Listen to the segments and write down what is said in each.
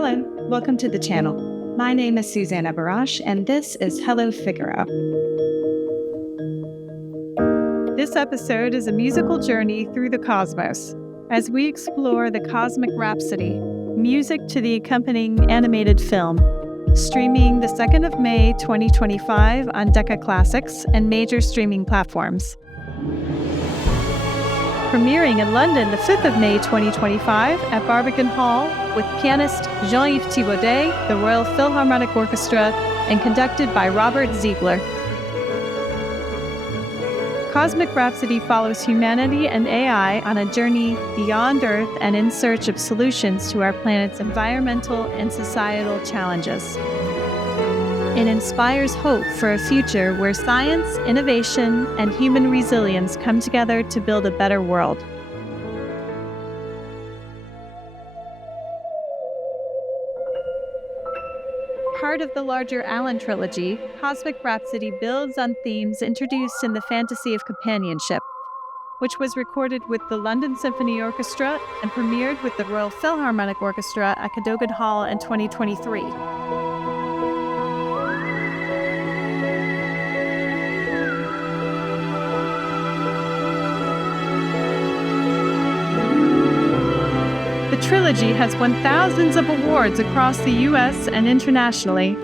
Hello, welcome to the channel. My name is Susanna Barash, and this is Hello Figaro. This episode is a musical journey through the cosmos as we explore the Cosmic Rhapsody, music to the accompanying animated film, streaming the 2nd of May 2025 on Decca Classics and major streaming platforms. Premiering in London the 5th of May 2025 at Barbican Hall with pianist Jean-Yves Thibaudet, the Royal Philharmonic Orchestra, and conducted by Robert Ziegler. Cosmic Rhapsody follows humanity and AI on a journey beyond Earth and in search of solutions to our planet's environmental and societal challenges. It inspires hope for a future where science, innovation, and human resilience come together to build a better world. Part of the larger Alan trilogy, Cosmic Rhapsody builds on themes introduced in The Fantasy of Companionship, which was recorded with the London Symphony Orchestra and premiered with the Royal Philharmonic Orchestra at Cadogan Hall in 2023. The trilogy has won thousands of awards across the US and internationally,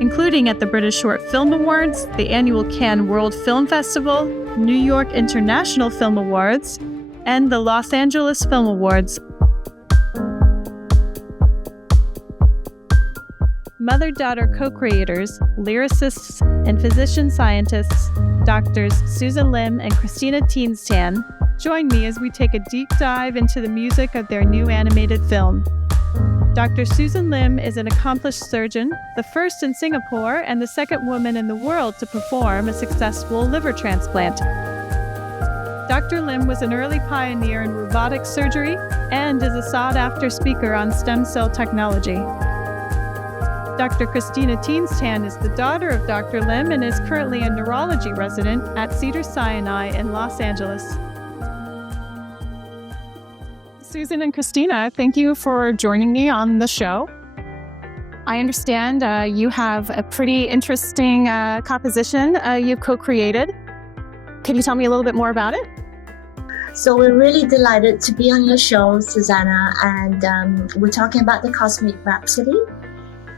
including at the British Short Film Awards, the annual Cannes World Film Festival, New York International Film Awards, and the Los Angeles Film Awards. Mother-daughter co-creators, lyricists, and physician-scientists, Drs. Susan Lim and Christina Teenstan, join me as we take a deep dive into the music of their new animated film. Dr. Susan Lim is an accomplished surgeon, the first in Singapore and the second woman in the world to perform a successful liver transplant. Dr. Lim was an early pioneer in robotic surgery and is a sought-after speaker on stem cell technology. Dr. Christina Teenstan is the daughter of Dr. Lim and is currently a neurology resident at Cedars-Sinai in Los Angeles. Susan and Christina, thank you for joining me on the show. I understand you have a pretty interesting composition you've co-created. Can you tell me a little bit more about it? So we're really delighted to be on your show, Susanna, and we're talking about the Cosmic Rhapsody.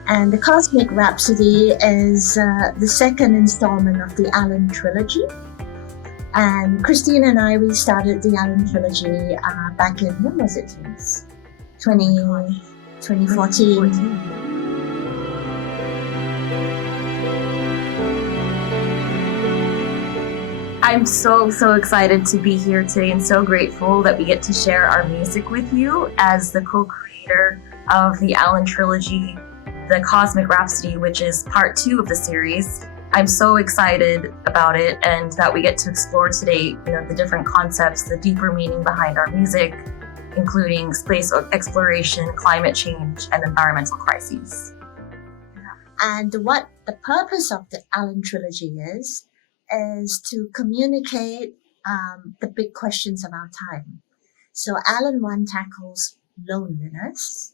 And the Cosmic Rhapsody is the second installment of the Alan trilogy. And Christina and I, we started the Alan trilogy back in, when was it? 2014. I'm so excited to be here today and so grateful that we get to share our music with you as the co-creator of the Alan trilogy, the Cosmic Rhapsody, which is part 2 of the series. I'm so excited about it and that we get to explore today, the different concepts, the deeper meaning behind our music, including space exploration, climate change, and environmental crises. And what the purpose of the Alan trilogy is to communicate the big questions of our time. So Alan 1 tackles loneliness.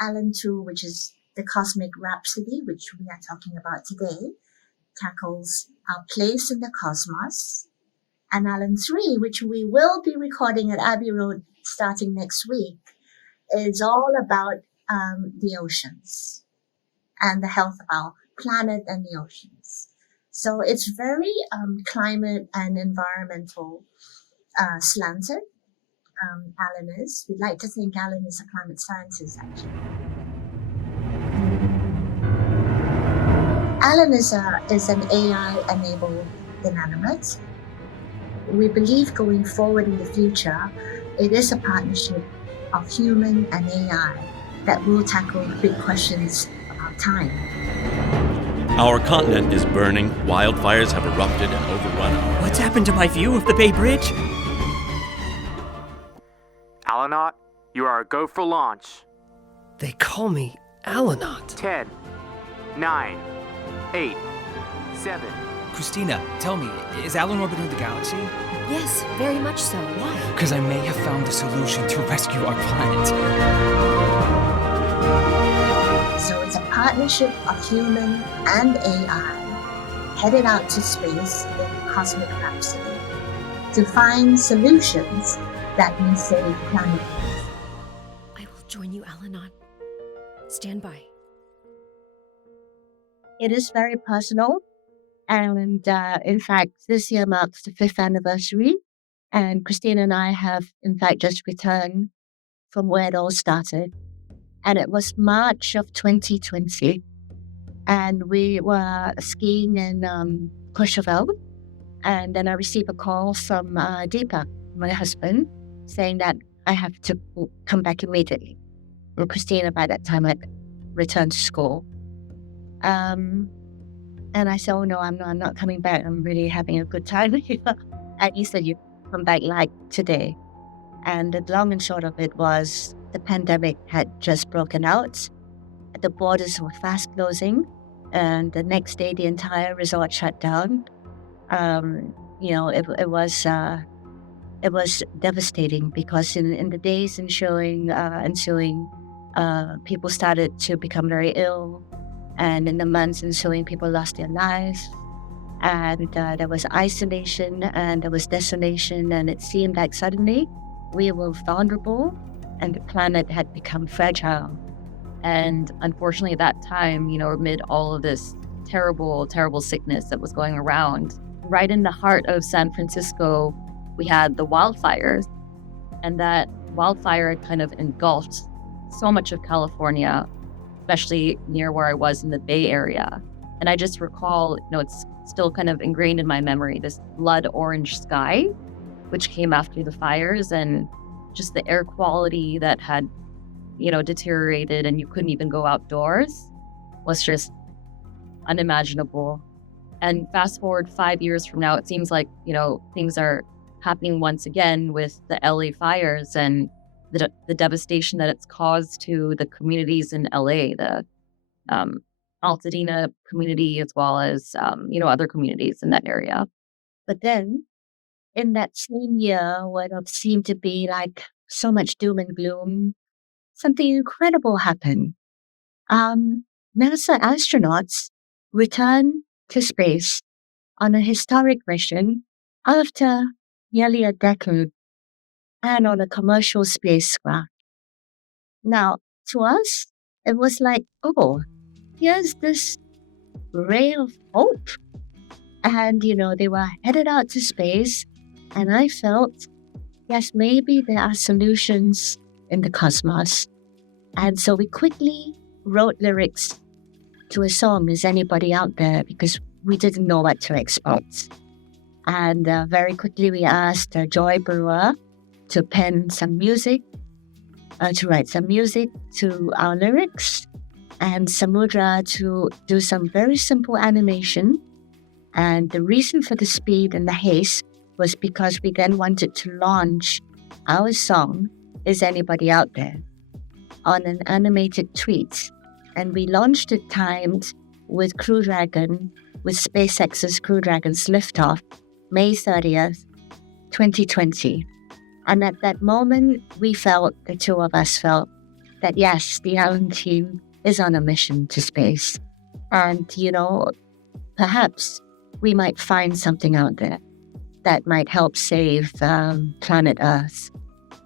Alan 2, which is the Cosmic Rhapsody, which we are talking about today, tackles our place in the cosmos. And Alan 3, which we will be recording at Abbey Road starting next week, is all about the oceans and the health of our planet and the oceans. So it's very climate and environmental slanted. Alan is. We'd like to think Alan is a climate scientist, actually. Alan is an AI-enabled inanimate. We believe going forward in the future, it is a partnership of human and AI that will tackle big questions of our time. Our continent is burning, wildfires have erupted and overrun our... What's happened to my view of the Bay Bridge? Alanaut, you are a go for launch. They call me Alanaut. 10, 9, 8, 7. Christina, tell me, is Alan orbiting the galaxy? Yes, very much so. Why? Because I may have found a solution to rescue our planet. So it's a partnership of human and AI headed out to space in Cosmic Rhapsody to find solutions that may save planet Earth. I will join you, Alanon. Stand by. It is very personal. And in fact, this year marks the 5th anniversary. And Christina and I have, in fact, just returned from where it all started. And it was March of 2020. And we were skiing in Courchevel. And then I received a call from Deepak, my husband, saying that I have to come back immediately. And Christina, by that time, had returned to school. And I said, oh no, I'm not coming back. I'm really having a good time here. And he said, you come back like today. And the long and short of it was the pandemic had just broken out. The borders were fast closing. And the next day, the entire resort shut down. It was devastating because in the days ensuing, people started to become very ill. And in the months ensuing, people lost their lives. And there was isolation and there was desolation. And it seemed like suddenly we were vulnerable and the planet had become fragile. And unfortunately, at that time, amid all of this terrible, terrible sickness that was going around, right in the heart of San Francisco, we had the wildfires. And that wildfire had kind of engulfed so much of California, especially near where I was in the Bay Area. And I just recall, it's still kind of ingrained in my memory, this blood orange sky, which came after the fires, and just the air quality that had, deteriorated and you couldn't even go outdoors was just unimaginable. And fast forward 5 years from now, it seems like, things are happening once again with the LA fires and the devastation that it's caused to the communities in LA, the Altadena community, as well as, other communities in that area. But then, in that same year, what seemed to be like so much doom and gloom, something incredible happened. NASA astronauts returned to space on a historic mission after nearly a decade and on a commercial spacecraft. Now, to us, it was like, oh, here's this ray of hope. And, they were headed out to space. And I felt, yes, maybe there are solutions in the cosmos. And so we quickly wrote lyrics to a song, Is Anybody Out There? Because we didn't know what to expect. And very quickly we asked Joy Brewer to pen some music, to write some music to our lyrics, and Samudra to do some very simple animation. And the reason for the speed and the haste was because we then wanted to launch our song, Is Anybody Out There? On an animated tweet. And we launched it timed with Crew Dragon, with SpaceX's Crew Dragon's liftoff, May 30th, 2020. And at that moment, the two of us felt that yes, the Allen team is on a mission to space. And, perhaps we might find something out there that might help save planet Earth.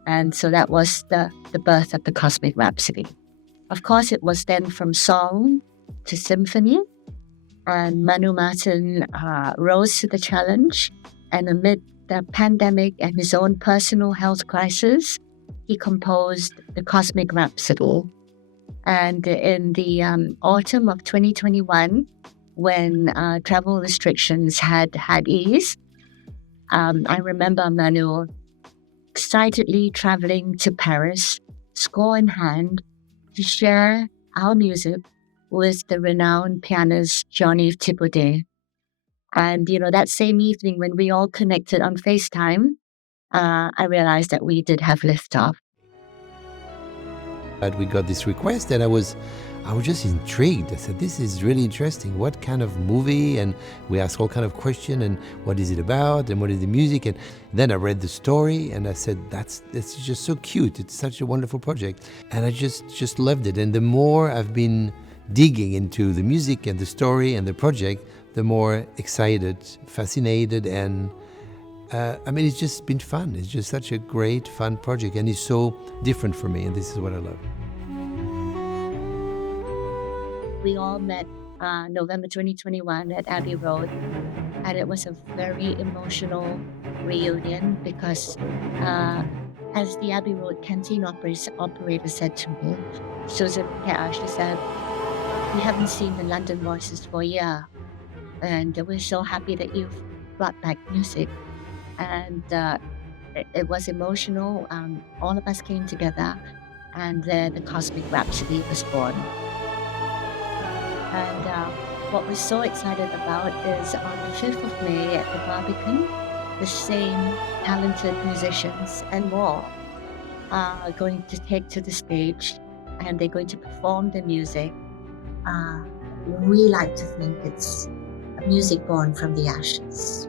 And so that was the birth of the Cosmic Rhapsody. Of course, it was then from song to symphony. And Manu Martin rose to the challenge. And amid the pandemic and his own personal health crisis, he composed the Cosmic Rhapsody. And in the autumn of 2021, when travel restrictions had eased, I remember Manu excitedly traveling to Paris, score in hand, to share our music with the renowned pianist Jean-Yves Thibaudet. And, that same evening when we all connected on FaceTime, I realized that we did have liftoff. But we got this request and I was just intrigued. I said, this is really interesting. What kind of movie? And we asked all kind of questions and what is it about and what is the music? And then I read the story and I said, that's just so cute. It's such a wonderful project. And I just loved it. And the more I've been digging into the music and the story and the project, the more excited, fascinated, and it's just been fun. It's just such a great, fun project, and it's so different for me, and this is what I love. We all met November 2021 at Abbey Road, and it was a very emotional reunion because as the Abbey Road canteen operator said to me, Susan Kerr, she said, "We haven't seen the London Voices for a year, and we're so happy that you've brought back music." And it was emotional. All of us came together, and then the Cosmic Rhapsody was born. And what we're so excited about is on the 5th of May at the Barbican, the same talented musicians and more are going to take to the stage, and they're going to perform the music. We like to think it's a music born from the ashes.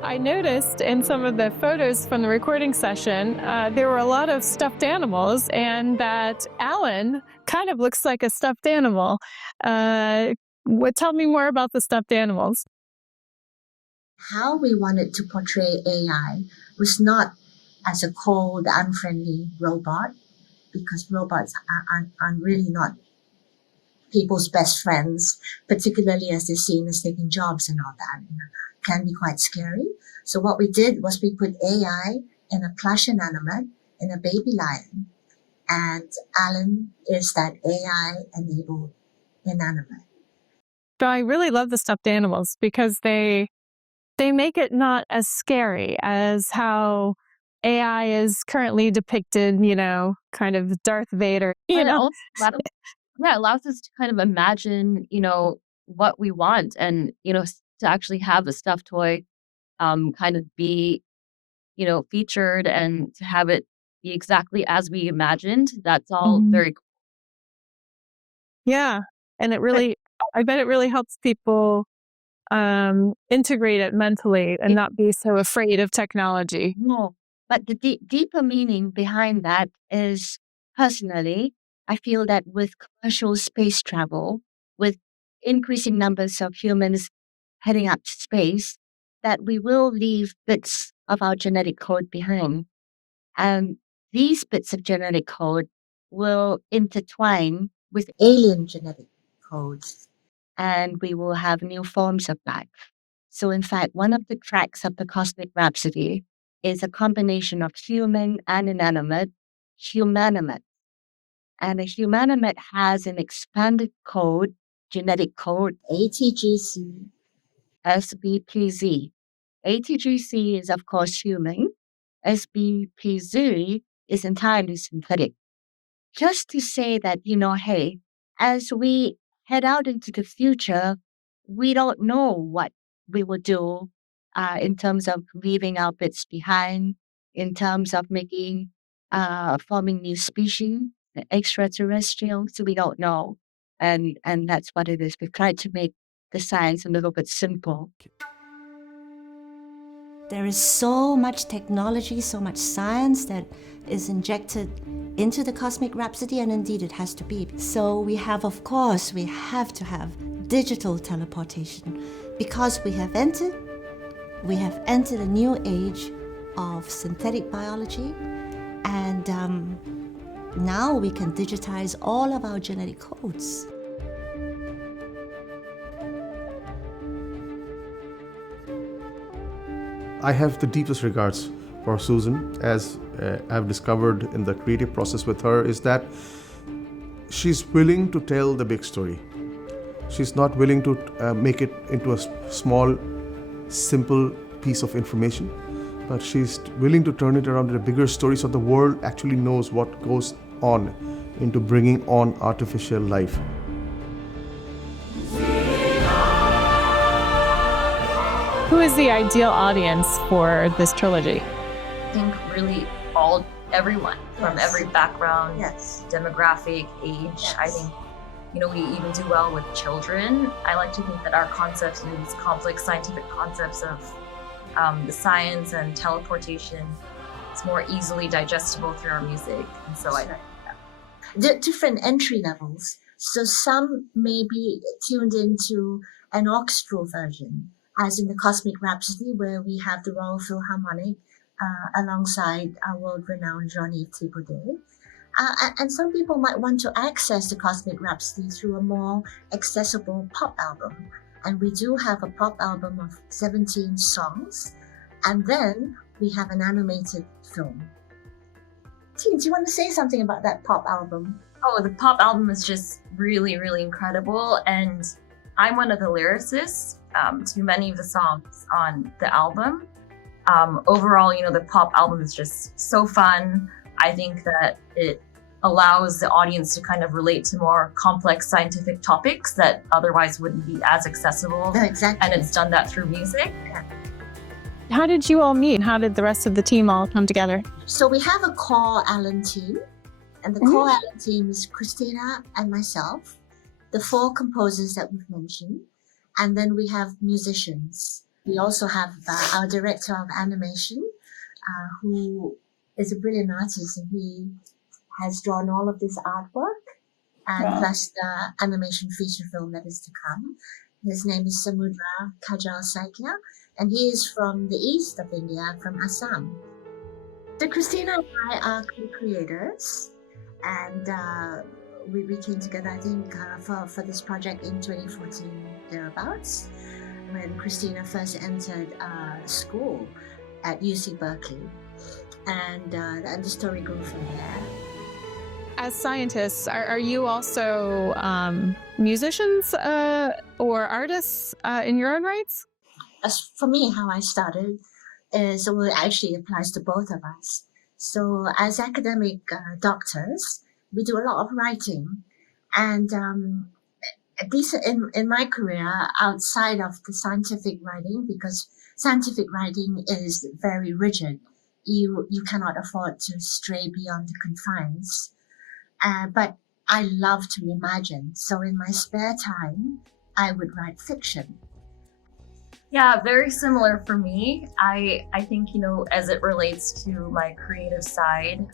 I noticed in some of the photos from the recording session, there were a lot of stuffed animals, and that Alan kind of looks like a stuffed animal. Tell me more about the stuffed animals. How we wanted to portray AI was not as a cold, unfriendly robot, because robots are really not people's best friends, particularly as they're seen as taking jobs and all that. Can be quite scary. So what we did was we put AI in a plush inanimate, in a baby lion, and Alan is that AI-enabled inanimate. So I really love the stuffed animals because they make it not as scary as how AI is currently depicted, kind of Darth Vader. It allows us to kind of imagine, what we want, and, to actually have a stuffed toy kind of be, featured, and to have it be exactly as we imagined. That's all very cool. Yeah. And I bet it really helps people integrate it mentally and not be so afraid of technology. No, but the deeper meaning behind that is, personally, I feel that with commercial space travel, with increasing numbers of humans heading up to space, that we will leave bits of our genetic code behind. And these bits of genetic code will intertwine with alien genetic codes, and we will have new forms of life. So in fact, one of the tracks of the Cosmic Rhapsody is a combination of human and inanimate, humanimate. And a humanimate has an expanded code, genetic code, ATGC, SBPZ. ATGC is, of course, human. SBPZ is entirely synthetic. Just to say that, hey, as we head out into the future, we don't know what we will do in terms of leaving our bits behind, in terms of making, forming new species, extraterrestrial, so we don't know. And that's what it is. We've tried to make the science a little bit simple. There is so much technology, so much science that is injected into the Cosmic Rhapsody, and indeed it has to be. So we have to have digital teleportation, because we have entered a new age of synthetic biology, and now we can digitize all of our genetic codes. I have the deepest regards for Susan. As I've discovered in the creative process with her, is that she's willing to tell the big story. She's not willing to make it into a small, simple piece of information, but she's willing to turn it around into a bigger story so the world actually knows what goes on into bringing on artificial life. Who is the ideal audience for this trilogy? I think really all everyone from Yes. every background, Yes. demographic, age. Yes. I think, we even do well with children. I like to think that our concepts, these complex scientific concepts of the science and teleportation, it's more easily digestible through our music. And so Different entry levels. So some may be tuned into an orchestral version, as in the Cosmic Rhapsody, where we have the Royal Philharmonic alongside our world-renowned Jean-Yves Thibaudet. And some people might want to access the Cosmic Rhapsody through a more accessible pop album. And we do have a pop album of 17 songs. And then we have an animated film. Teen, do you want to say something about that pop album? Oh, the pop album is just really, really incredible. And I'm one of the lyricists to many of the songs on the album. Overall, the pop album is just so fun. I think that it allows the audience to kind of relate to more complex scientific topics that otherwise wouldn't be as accessible. Exactly. And it's done that through music. How did you all meet? How did the rest of the team all come together? So we have a core Allen team, and the core Allen team is Christina and myself, the 4 composers that we've mentioned, and then we have musicians. We also have our director of animation, who is a brilliant artist, and he has drawn all of this artwork, and plus the animation feature film that is to come. His name is Samudra Kajal Saikia, and he is from the east of India, from Assam. So Christina and I are co-creators, and we came together, I think, for this project in 2014, thereabouts, when Christina first entered school at UC Berkeley. And the story grew from there. As scientists, are you also musicians or artists in your own rights? As for me, how I started is, well, it actually applies to both of us. So as academic doctors, we do a lot of writing. And at least in my career, outside of the scientific writing, because scientific writing is very rigid, you cannot afford to stray beyond the confines. But I love to imagine. So in my spare time, I would write fiction. Yeah, very similar for me. I think, as it relates to my creative side,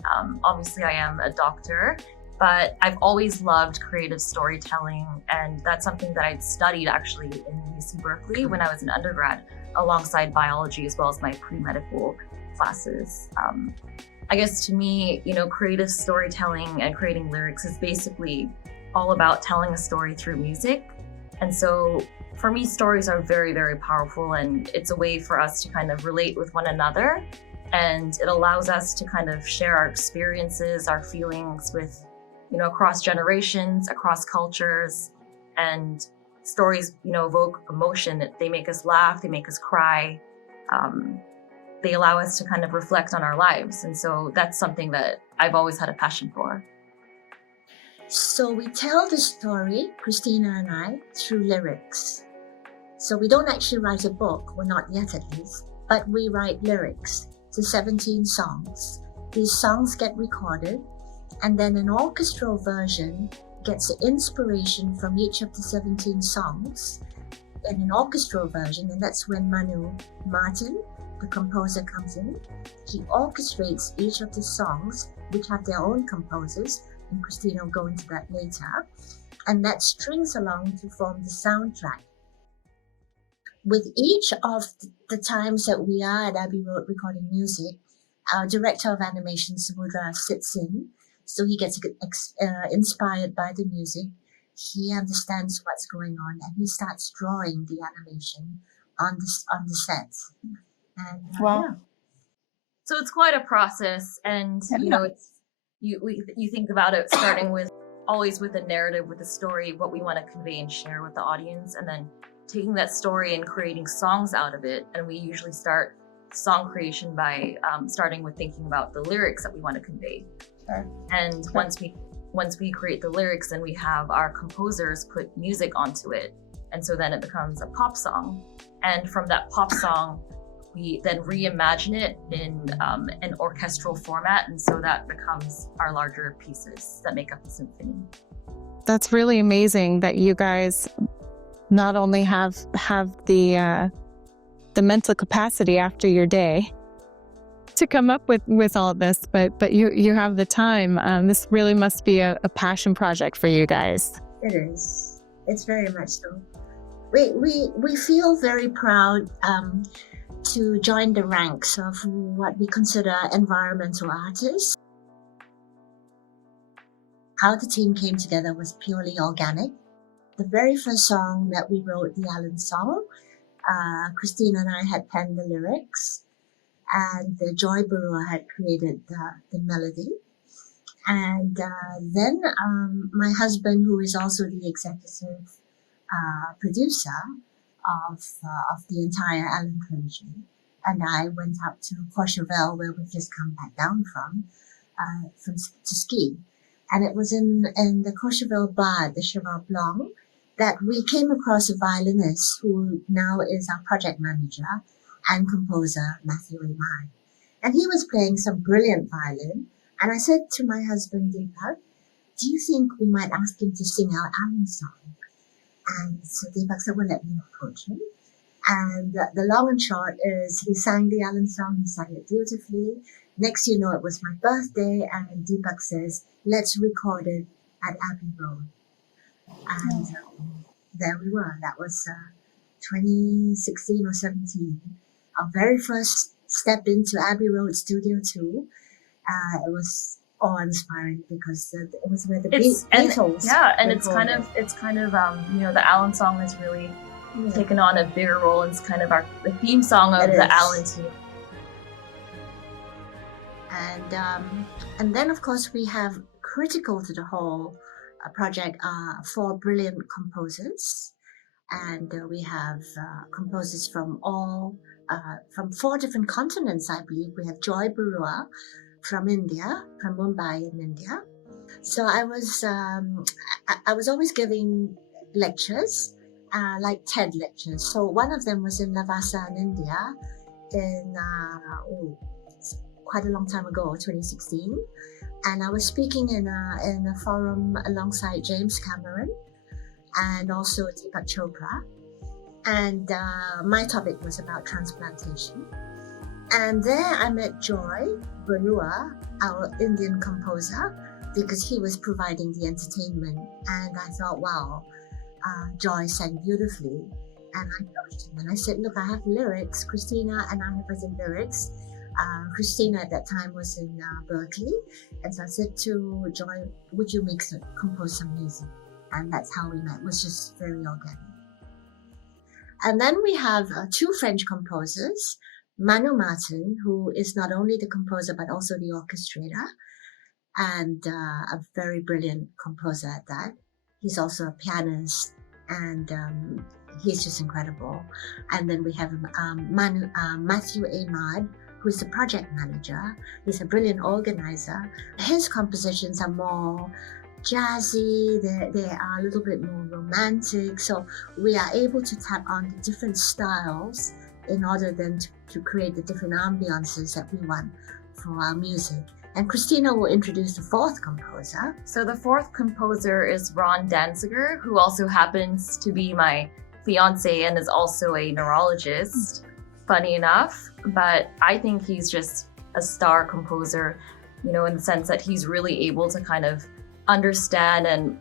obviously I am a doctor, but I've always loved creative storytelling. And that's something that I'd studied actually in UC Berkeley when I was an undergrad, alongside biology as well as my pre-medical classes. I guess to me, creative storytelling and creating lyrics is basically all about telling a story through music. And so for me, stories are very, very powerful, and it's a way for us to kind of relate with one another. And it allows us to kind of share our experiences, our feelings with, across generations, across cultures. And stories, evoke emotion. They make us laugh, they make us cry. They allow us to kind of reflect on our lives. And so that's something that I've always had a passion for. So we tell the story, Christina and I, through lyrics. So we don't actually write a book, well, not yet at least, but we write lyrics to 17 songs. These songs get recorded, and then an orchestral version gets the inspiration from each of the 17 songs in an orchestral version, and that's when Manu Martin, the composer, comes in. He orchestrates each of the songs, which have their own composers, and Christina will go into that later, and that strings along to form the soundtrack. With each of the times that we are at Abbey Road recording music, our director of animation, Samudra, sits in, so he gets inspired by the music. He understands what's going on, and he starts drawing the animation on the set. And, yeah. So it's quite a process, and it's you think about it starting with always with a narrative, with a story, what we want to convey and share with the audience, and then taking that story and creating songs out of it. And we usually start song creation by starting with thinking about the lyrics that we want to convey. Sure. And once we create the lyrics, then we have our composers put music onto it, and so then it becomes a pop song. And from that pop song, we then reimagine it in an orchestral format, and so that becomes our larger pieces that make up the symphony. That's really amazing that you guys not only have the mental capacity after your day to come up with all this, but you have the time. This really must be a passion project for you guys. It is. It's very much so. We feel very proud to join the ranks of what we consider environmental artists. How the team came together was purely organic. The very first song that we wrote, the Alan song, Christina and I had penned the lyrics, and Joy Barua had created the melody. And then my husband, who is also the executive producer of the entire Alan trilogy, and I went up to Courchevel, where we've just come back down from to ski. And it was in the Courchevel bar, the Cheval Blanc, that we came across a violinist who now is our project manager and composer, Matthew Ahmad. And he was playing some brilliant violin. And I said to my husband, Deepak, do you think we might ask him to sing our Alan song? And so Deepak said, well, let me approach him. And the long and short is he sang the Alan song, he sang it beautifully. Next you know, it was my birthday, and Deepak says, let's record it at Abbey Road. And there we were. That was 2016 or 17. Our very first step into Abbey Road Studio 2. It was awe-inspiring because it was where the Beatles. And it's kind of the Alan song has really taken on a bigger role, and it's kind of the theme song of the Alan team. And then of course we have critical to the whole project 4 brilliant composers, and we have composers from 4 different continents, I believe. We have Joy Barua from India, from Mumbai in India. So I was always giving lectures, like TED lectures. So one of them was in Lavasa in India in quite a long time ago, 2016. And I was speaking in a forum alongside James Cameron and also Deepak Chopra. And my topic was about transplantation. And there I met Joy Barua, our Indian composer, because he was providing the entertainment. And I thought, wow, Joy sang beautifully. And I approached him and I said, look, I have lyrics. Christina and I have written lyrics. Christina at that time was in Berkeley. And so I said to Joy, would you compose some music? And that's how we met. It was just very organic. And then we have 2 French composers, Manu Martin, who is not only the composer but also the orchestrator, and a very brilliant composer at that. He's also a pianist, and he's just incredible. And then we have Matthew Ahmad, who is the project manager. He's a brilliant organizer. His compositions are more jazzy, they are a little bit more romantic. So we are able to tap on the different styles in order then to create the different ambiances that we want for our music. And Christina will introduce the 4th composer. So the 4th composer is Ron Danziger, who also happens to be my fiance and is also a neurologist, funny enough. But I think he's just a star composer, in the sense that he's really able to kind of understand and,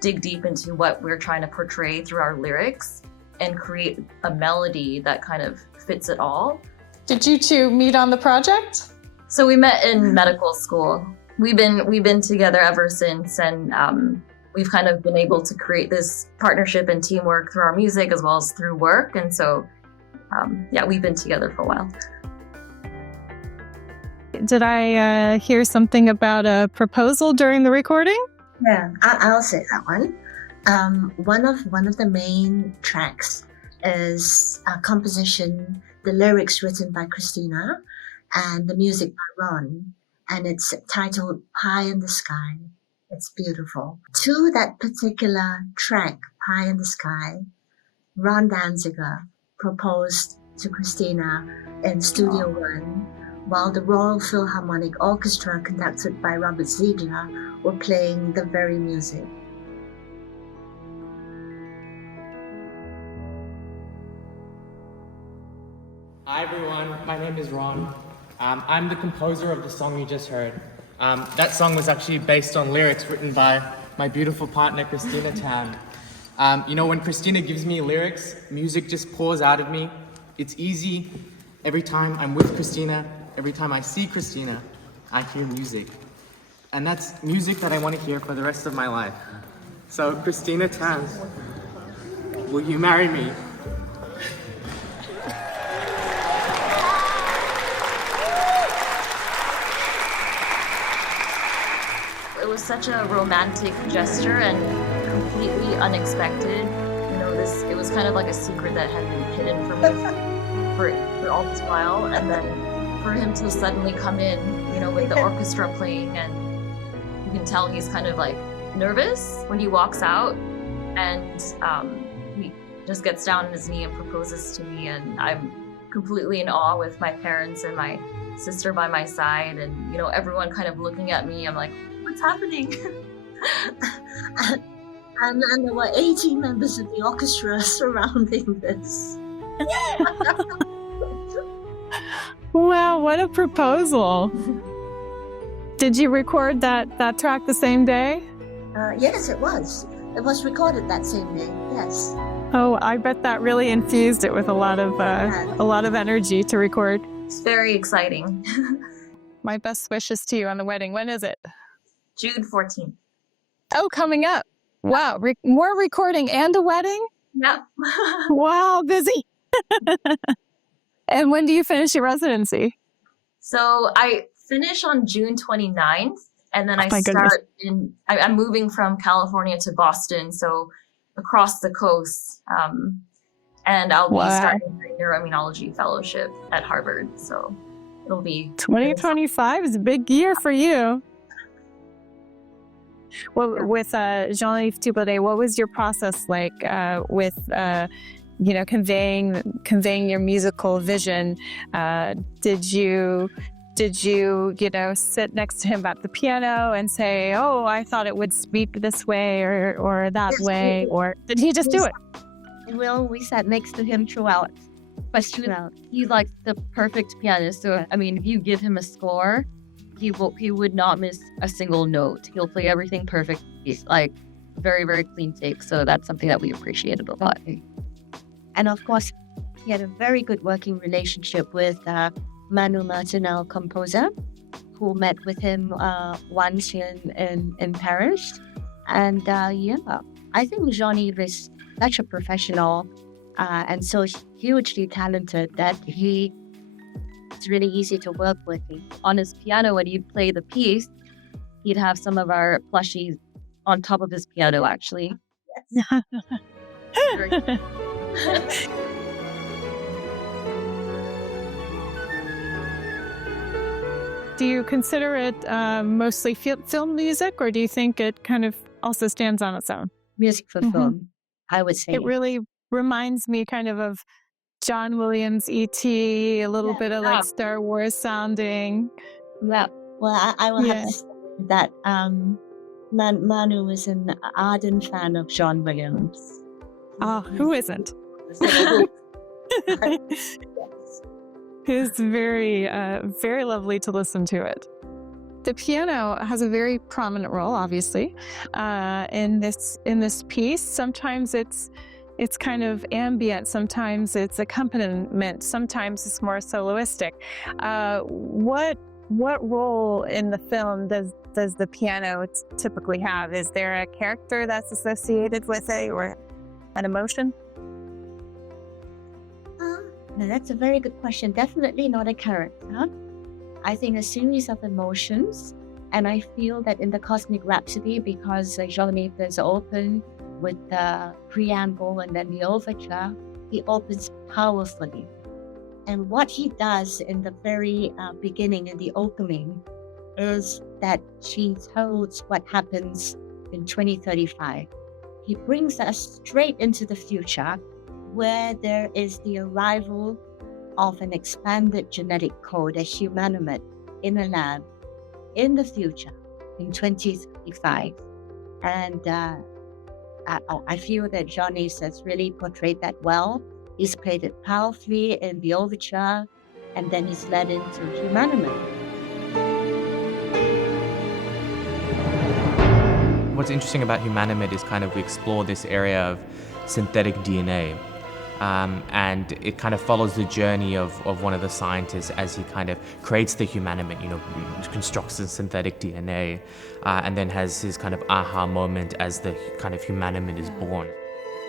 dig deep into what we're trying to portray through our lyrics and create a melody that kind of fits it all. Did you 2 meet on the project? So we met in medical school. We've been together ever since, and we've kind of been able to create this partnership and teamwork through our music as well as through work. And so, we've been together for a while. Did I hear something about a proposal during the recording? Yeah, I'll say that one. One of the main tracks is a composition, the lyrics written by Christina and the music by Ron, and it's titled Pie in the Sky. It's beautiful. To that particular track, Pie in the Sky, Ron Danziger proposed to Christina in Studio One, while the Royal Philharmonic Orchestra, conducted by Robert Ziegler, were playing the very music. Hi everyone, my name is Ron. I'm the composer of the song you just heard. That song was actually based on lyrics written by my beautiful partner, Christina Tan. When Christina gives me lyrics, music just pours out of me. It's easy. Every time I'm with Christina, every time I see Christina, I hear music. And that's music that I want to hear for the rest of my life. So, Christina Tan, will you marry me? It was such a romantic gesture and completely unexpected. It was kind of like a secret that had been hidden from me for all this while, and then for him to suddenly come in, with the orchestra playing, and you can tell he's kind of like nervous when he walks out, and he just gets down on his knee and proposes to me, and I'm completely in awe with my parents and my sister by my side, and everyone kind of looking at me. I'm like, what's happening? And there were 18 members of the orchestra surrounding this. Wow, what a proposal. Did you record that track the same day? Yes, it was. It was recorded that same day, yes. Oh, I bet that really infused it with a lot of energy to record. It's very exciting. My best wishes to you on the wedding. When is it? June 14th. Oh, coming up. Wow, more recording and a wedding? Yep. Wow, busy. And when do you finish your residency? So I finish on June 29th, and then I'm moving from California to Boston, so across the coast. And I'll be starting my neuroimmunology fellowship at Harvard, so it'll be... 2025 is a big year for you. Well, with Jean-Yves Thibaudet, what was your process like with conveying your musical vision? Did you sit next to him at the piano and say, "Oh, I thought it would speak this way or that way," or did he just do it? Well, we sat next to him throughout. He's like the perfect pianist. So if you give him a score, he would not miss a single note. He'll play everything perfect. He's like very, very clean take. So that's something that we appreciated a lot. And of course, he had a very good working relationship with Manu Martinel, composer, who met with him once in Paris. And I think Jean-Yves is such a professional and so hugely talented that it's really easy to work with. On his piano, when he'd play the piece, he'd have some of our plushies on top of his piano, actually. Yes. Do you consider it mostly film music, or do you think it kind of also stands on its own? Music for film, I would say. It really reminds me kind of John Williams' E.T., a little bit of like Star Wars sounding. Yeah. Well, I will have to say that Manu was an ardent fan of John Williams. Oh, who isn't? It's very, very lovely to listen to it. The piano has a very prominent role, obviously, in this piece. Sometimes it's kind of ambient. Sometimes it's accompaniment. Sometimes it's more soloistic. What role in the film does the piano typically have? Is there a character that's associated with it, or an emotion? Now that's a very good question. Definitely not a character. I think a series of emotions. And I feel that in the Cosmic Rhapsody, because Jean-Yves is open with the preamble and then the overture, he opens powerfully. And what he does in the very beginning, in the opening, is that she tells what happens in 2035. He brings us straight into the future, where there is the arrival of an expanded genetic code, a Humanomet, in a lab in the future, in 2035. And I feel that Johnny has really portrayed that well. He's played it powerfully in the overture, and then he's led into Humanomet. What's interesting about Humanomet is kind of we explore this area of synthetic DNA. And it kind of follows the journey of one of the scientists as he kind of creates the Humanomet, constructs the synthetic DNA, and then has his kind of aha moment as the kind of Humanomet is born.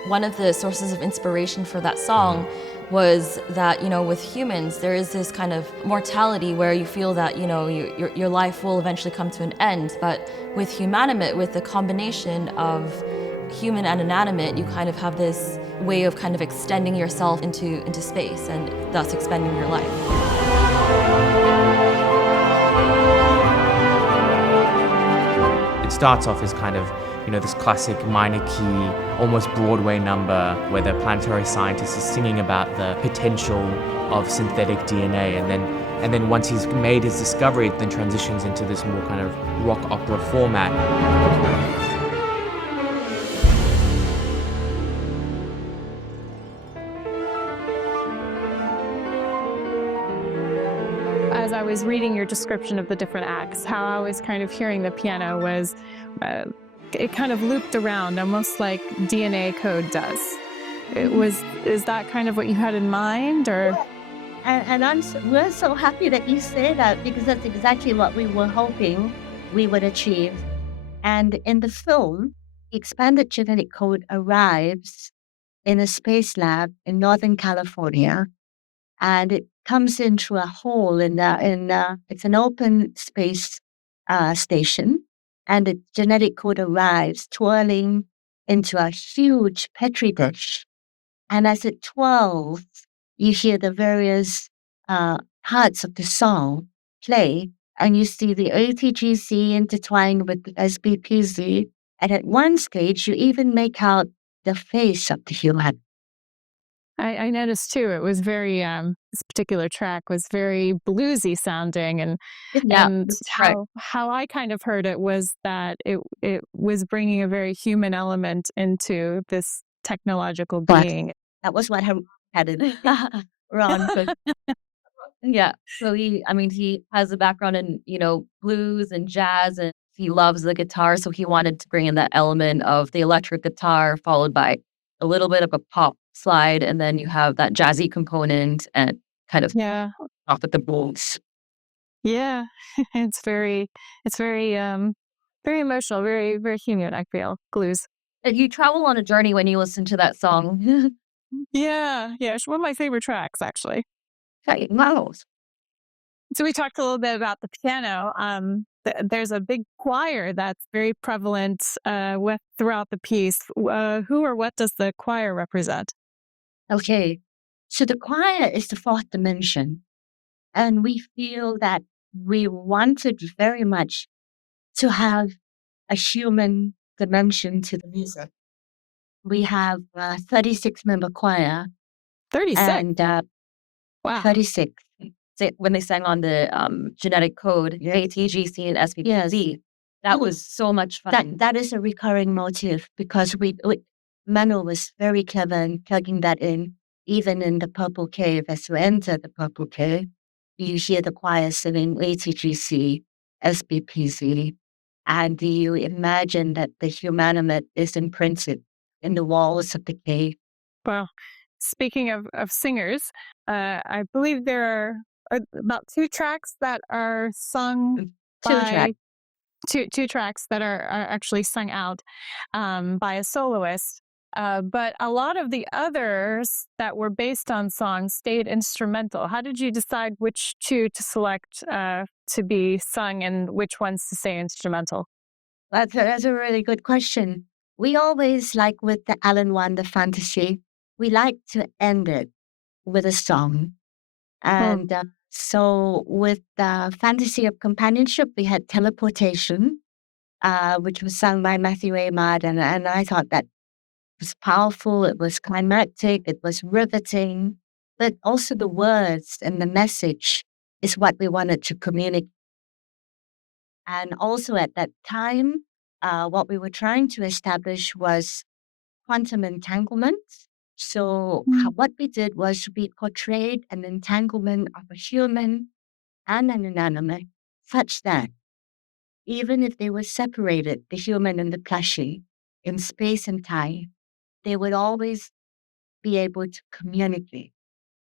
One of the sources of inspiration for that song was that, with humans, there is this kind of mortality where you feel that, your life will eventually come to an end. But with Humanomet, with the combination of human and inanimate, you kind of have this way of kind of extending yourself into space and thus expanding your life. It starts off as kind of, this classic minor key, almost Broadway number where the planetary scientist is singing about the potential of synthetic DNA, and then once he's made his discovery, it then transitions into this more kind of rock opera format. As I was reading your description of the different acts, how I was kind of hearing the piano was, it kind of looped around, almost like DNA code does. Is that kind of what you had in mind, or? And we're so happy that you say that, because that's exactly what we were hoping we would achieve. And in the film, the expanded genetic code arrives in a space lab in Northern California, and it comes into a hole it's an open space station, and the genetic code arrives twirling into a huge petri dish. And as it twirls, you hear the various parts of the song play, and you see the ATGC intertwined with the SBPZ. And at one stage, you even make out the face of the human. I noticed too, it was very, this particular track was very bluesy sounding, and how I kind of heard it was that it was bringing a very human element into this technological being. That was what I had in Ron. Yeah, so he has a background in, blues and jazz, and he loves the guitar, so he wanted to bring in that element of the electric guitar followed by a little bit of a pop slide, and then you have that jazzy component and kind of off with the blues. Yeah, it's very very emotional, very, very human, I feel, Glues. You travel on a journey when you listen to that song. Yeah, it's one of my favorite tracks, actually. Wow. So we talked a little bit about the piano. There's a big choir that's very prevalent throughout the piece. Who or what does the choir represent? Okay, so the choir is the fourth dimension, and we feel that we wanted very much to have a human dimension to the music. We have a 36-member choir. 36? And, wow. 36. When they sang on the genetic code, ATGC and SPPZ, that was so much fun. That is a recurring motif, because Manu was very clever in plugging that in. Even in the Purple Cave, as you enter the Purple Cave, you hear the choir singing ATGC, SBPZ, and you imagine that the Humanomet is imprinted in the walls of the cave. Well, speaking of singers, I believe there are about two tracks that are sung two tracks that are actually sung out by a soloist. But a lot of the others that were based on songs stayed instrumental. How did you decide which two to select to be sung and which ones to stay instrumental? That's a really good question. We always, like with the Alan Wonder Fantasy, we like to end it with a song. And so with the Fantasy of Companionship, we had Teleportation, which was sung by Matthew Ahmad, and I thought that was powerful, it was climactic, it was riveting. but also the words and the message is what we wanted to communicate. And also at that time, what we were trying to establish was quantum entanglement. So what we did was we portrayed an entanglement of a human and an inanimate such that even if they were separated, the human and the plushie, in space and time, they would always be able to communicate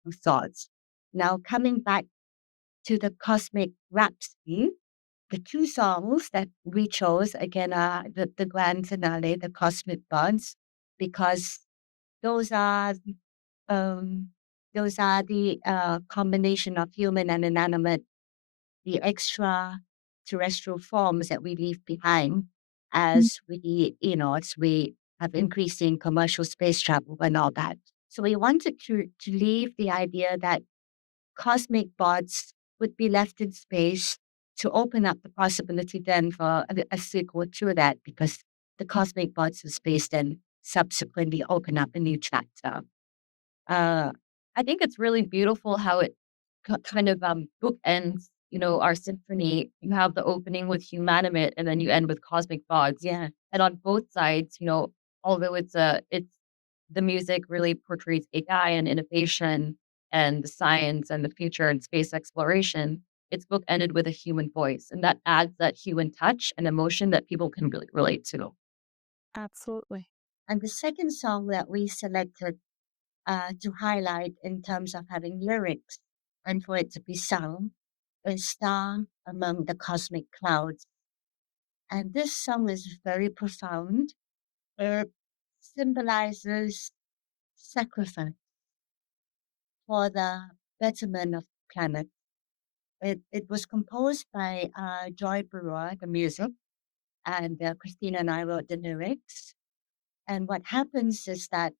with thoughts. Now, coming back to the Cosmic Rhapsody, the two songs that we chose again are the grand finale, the Cosmic Buds, because those are um, the combination of human and inanimate, the extraterrestrial forms that we leave behind as we have increasing commercial space travel and all that. So we wanted to leave the idea that cosmic bots would be left in space to open up the possibility then for a sequel to that, because the cosmic bots of space then subsequently open up a new chapter. I think it's really beautiful how it kind of bookends, our symphony. You have the opening with Humanimate, and then you end with Cosmic Bogs. Yeah. And on both sides, although it's the music really portrays AI and innovation and the science and the future and space exploration, it's bookended with a human voice, and that adds that human touch and emotion that people can really relate to. Absolutely. And the second song that we selected to highlight in terms of having lyrics and for it to be sung is Star Among the Cosmic Clouds. And this song is very profound. It symbolizes sacrifice for the betterment of the planet. It was composed by Joy Barua, the music, and Christina and I wrote the lyrics. And what happens is that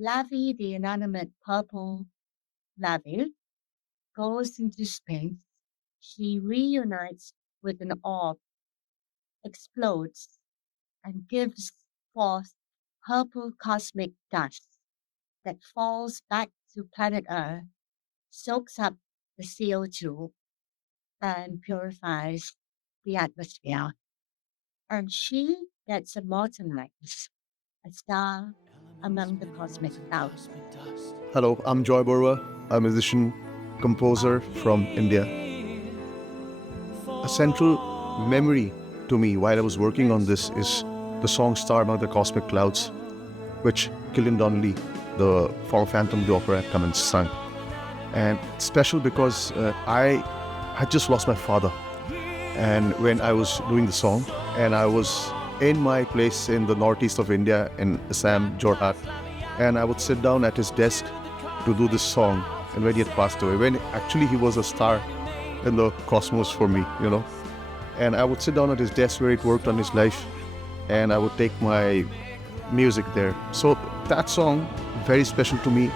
Lavi, the inanimate purple Lavi, goes into space. She reunites with an orb, explodes, and gives forth purple cosmic dust that falls back to planet Earth, soaks up the CO2, and purifies the atmosphere. And she gets immortalized, a star among the cosmic clouds. Hello, I'm Joy Borwa, a musician, composer from India. A central memory to me while I was working on this is the song Star Among the Cosmic Clouds, which Killian Donnelly, the former Phantom of the Opera, had come and sung. And it's special because I had just lost my father. And when I was doing the song, and I was in my place in the northeast of India, in Assam, Jorhat, and I would sit down at his desk to do this song. And when he had passed away, when actually he was a star in the cosmos for me, And I would sit down at his desk where he'd worked on his life, and I would take my music there. So that song, very special to me.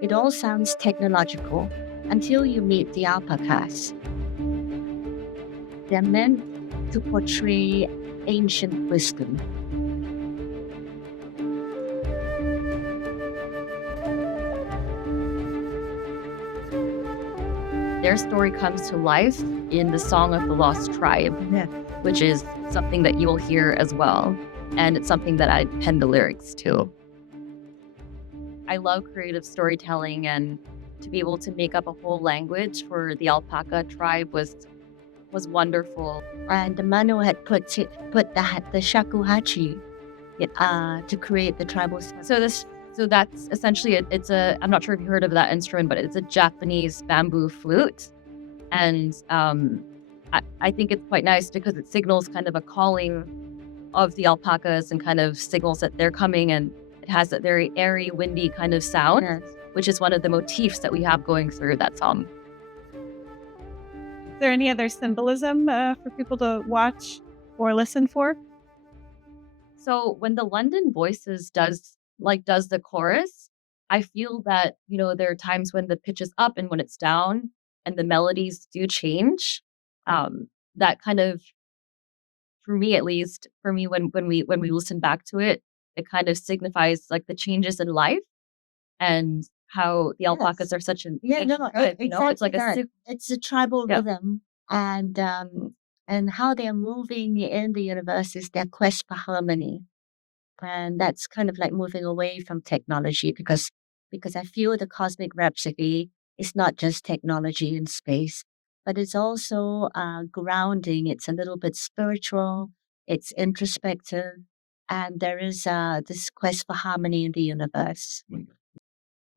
It all sounds technological until you meet the alpacas. They're meant to portray ancient wisdom. Their story comes to life in the Song of the Lost Tribe, which is something that you will hear as well. And it's something that I penned the lyrics to. I love creative storytelling, and to be able to make up a whole language for the alpaca tribe was wonderful. And Manu had put the shakuhachi to create the tribal sound. So that's essentially it's a, I'm not sure if you heard of that instrument, but it's a Japanese bamboo flute. And I think it's quite nice because it signals kind of a calling of the alpacas and kind of signals that they're coming, and it has that very airy, windy kind of sound, which is one of the motifs that we have going through that song. Is there any other symbolism for people to watch or listen for? So when the London Voices does the chorus, I feel that, there are times when the pitch is up and when it's down and the melodies do change. That kind of, for me at least, when we listen back to it, it kind of signifies like the changes in life and how the alpacas are such an Yeah, no, good, exactly it's like that. a It's a tribal yeah. rhythm, and how they're moving in the universe is their quest for harmony, and that's kind of like moving away from technology because I feel the Cosmic Rhapsody is not just technology in space, but it's also grounding. It's a little bit spiritual. It's introspective, and there is this quest for harmony in the universe.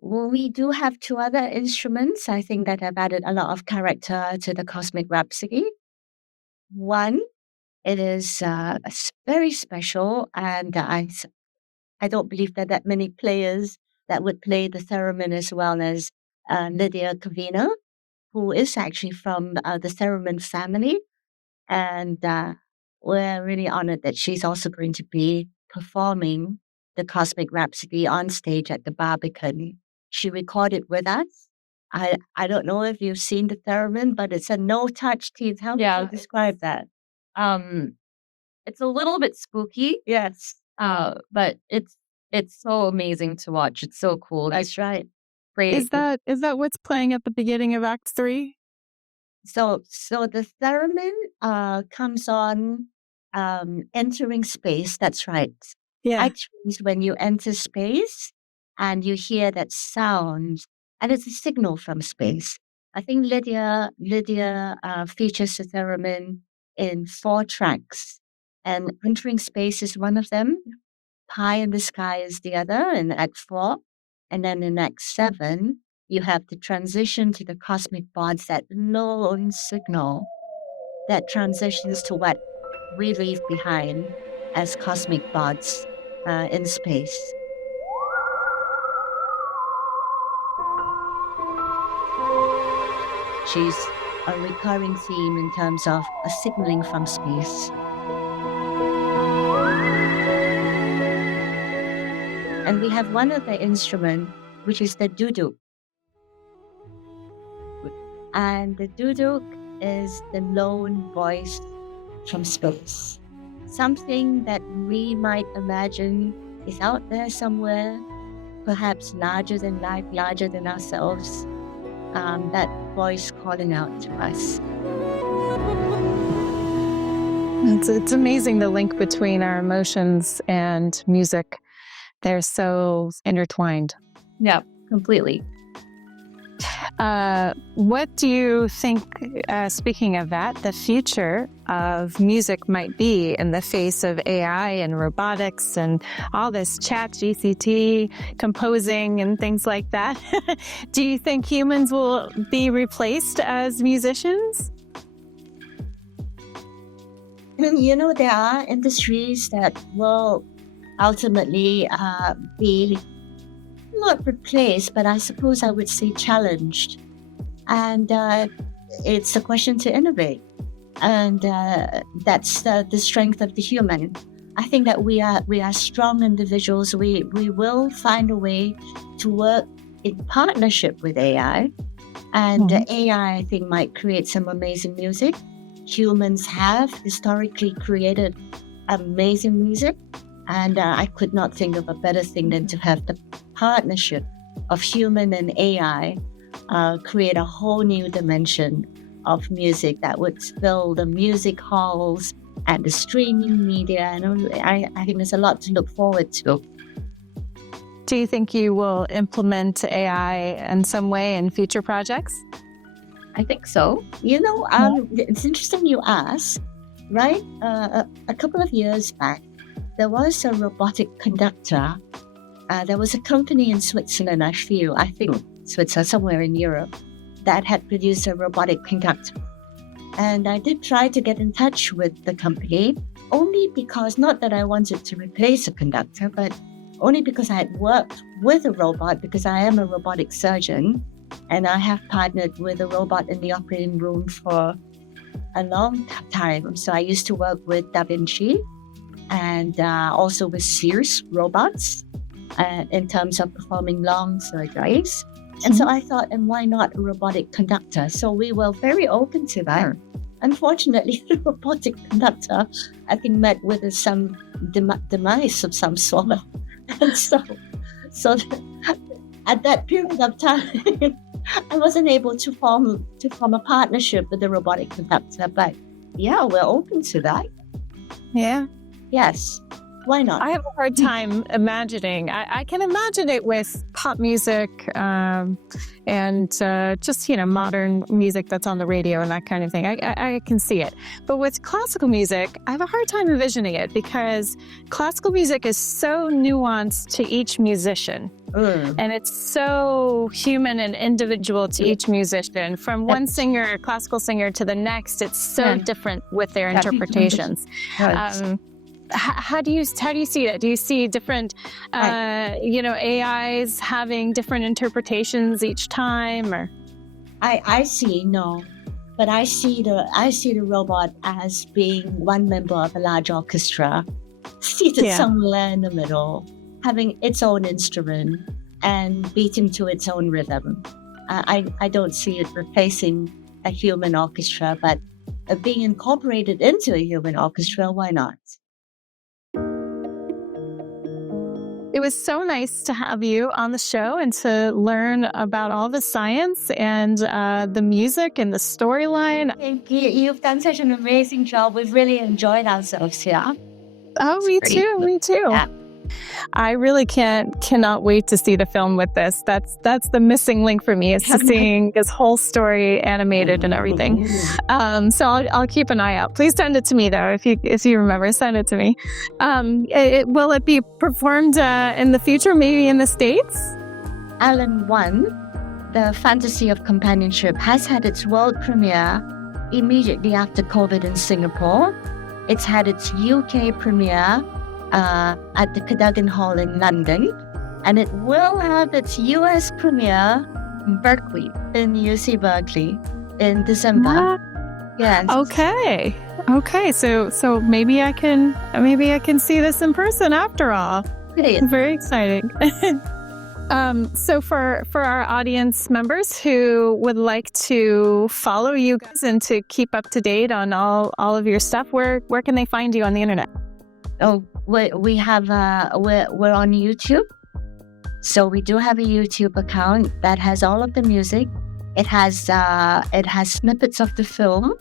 Well, we do have two other instruments, I think, that have added a lot of character to the Cosmic Rhapsody. One, it is very special, and I don't believe there are that many players that would play the theremin as well as Lydia Kavina, who is actually from the theremin family. And we're really honored that she's also going to be performing the Cosmic Rhapsody on stage at the Barbican. She recorded with us. I don't know if you've seen the theremin, but it's a no-touch teeth. How would you describe that? It's a little bit spooky. Yes. But it's so amazing to watch. It's so cool. That's right. Great. Is that what's playing at the beginning of Act 3? So the theremin comes on entering space. That's right. Yeah. Actually, it's when you enter space and you hear that sound, and it's a signal from space. I think Lydia features the theremin in 4 tracks, and entering space is one of them. Pie in the Sky is the other in Act 4, and then in Act 7 you have the transition to the cosmic bonds, that lone signal that transitions to what we leave behind as cosmic bonds in space. She's a recurring theme in terms of a signaling from space. And we have one other instrument, which is the duduk. And the duduk is the lone voice from space. Something that we might imagine is out there somewhere, perhaps larger than life, larger than ourselves. That voice calling out to us. It's amazing the link between our emotions and music. They're so intertwined. Yeah, completely. What do you think, speaking of that, the future of music might be in the face of AI and robotics and all this ChatGPT composing and things like that? Do you think humans will be replaced as musicians? You know, there are industries that will ultimately be not replaced, but I suppose I would say challenged. And it's a question to innovate. And that's the strength of the human. I think that we are strong individuals. We will find a way to work in partnership with AI. And AI, I think, might create some amazing music. Humans have historically created amazing music. And I could not think of a better thing than to have the partnership of human and AI create a whole new dimension of music that would fill the music halls and the streaming media. And I think there's a lot to look forward to. Do you think you will implement AI in some way in future projects? I think so. You know, it's interesting you ask, right? A couple of years back, there was a robotic conductor. There was a company in Switzerland, I think Switzerland, somewhere in Europe, that had produced a robotic conductor. And I did try to get in touch with the company, only because, not that I wanted to replace a conductor, but only because I had worked with a robot, because I am a robotic surgeon, and I have partnered with a robot in the operating room for a long time. So I used to work with Da Vinci and also with Sears robots in terms of performing long surgeries. And so I thought, and why not a robotic conductor? So we were very open to that. unfortunately, the robotic conductor, I think, met with some demise of some sort. And so at that period of time, I wasn't able to form a partnership with the robotic conductor. But yeah, we're open to that. Yeah. Yes. Why not? I have a hard time imagining. I can imagine it with pop music and just, modern music that's on the radio and that kind of thing. I can see it. But with classical music, I have a hard time envisioning it because classical music is so nuanced to each musician. And it's so human and individual to each musician. From one singer, classical singer, to the next, it's so different with their interpretations. How do you see it? Do you see different, AIs having different interpretations each time, or? I see but I see the robot as being one member of a large orchestra, seated somewhere in the middle, having its own instrument and beating to its own rhythm. I don't see it replacing a human orchestra, but being incorporated into a human orchestra, why not? It was so nice to have you on the show and to learn about all the science and the music and the storyline. Thank you. You've done such an amazing job. We've really enjoyed ourselves here. Oh, me too. Me too. Yeah. I really cannot wait to see the film with this. That's the missing link for me, is to seeing this whole story animated and everything. So I'll keep an eye out. Please send it to me though, if you remember, send it to me. Will it be performed in the future, maybe in the States? Alan 1, The Fantasy of Companionship, has had its world premiere immediately after COVID in Singapore. It's had its UK premiere at the Cadogan Hall in London, and it will have its US premiere in Berkeley, in UC Berkeley, in December. Yes. Okay. So maybe I can see this in person after all. Great. Very exciting. So for our audience members who would like to follow you guys and to keep up to date on all of your stuff, where can they find you on the internet? Oh, we have we're on YouTube, so we do have a YouTube account that has all of the music. It has snippets of the film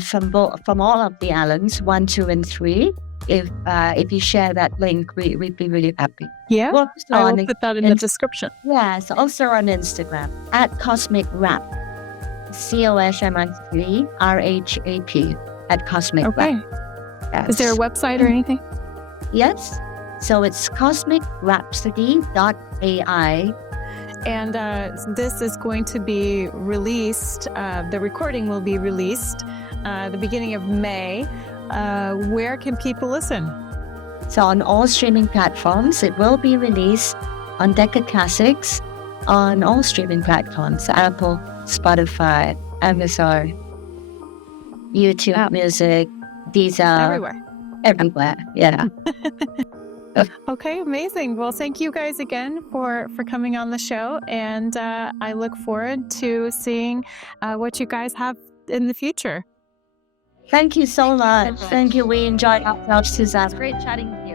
from all of the Allens 1, 2, and 3. If you share that link, we'd be really happy. Yeah, I will put that in the description. Yes, also on Instagram at Cosmic Rap, COSMIC RHAP at Cosmic Rap. Yes. Is there a website or anything? Yes. So it's cosmicrhapsody.ai. And this is going to be released, the recording will be released the beginning of May. Where can people listen? So on all streaming platforms. It will be released on Decca Classics, on all streaming platforms, Apple, Spotify, Amazon, YouTube Music, Deezer. Everywhere, yeah. Okay, amazing. Well, thank you guys again for coming on the show, and I look forward to seeing what you guys have in the future. Thank you so much. Thank you. We enjoyed ourselves, Suzanne. It's great chatting with you.